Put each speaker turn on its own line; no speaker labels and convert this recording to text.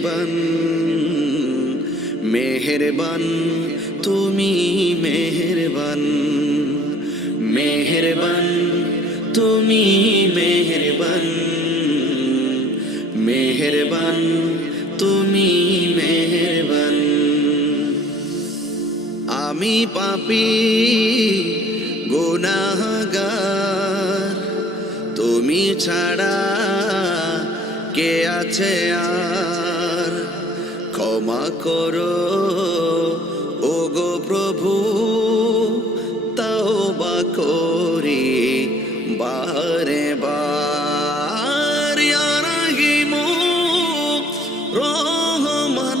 মেহেরবান মেহেরবান, তুমি মেহেরবান মেহেরবান, তুমি মেহেরবান মেহেরবান, তুমি মেহেরবান। আমি পাপি, গুনাহগার, তুমি ছাড়া কে আছে আর? ক্ষমা করো। ও গো প্রভু তাও বা করি বারে বার রাহিমু রহমান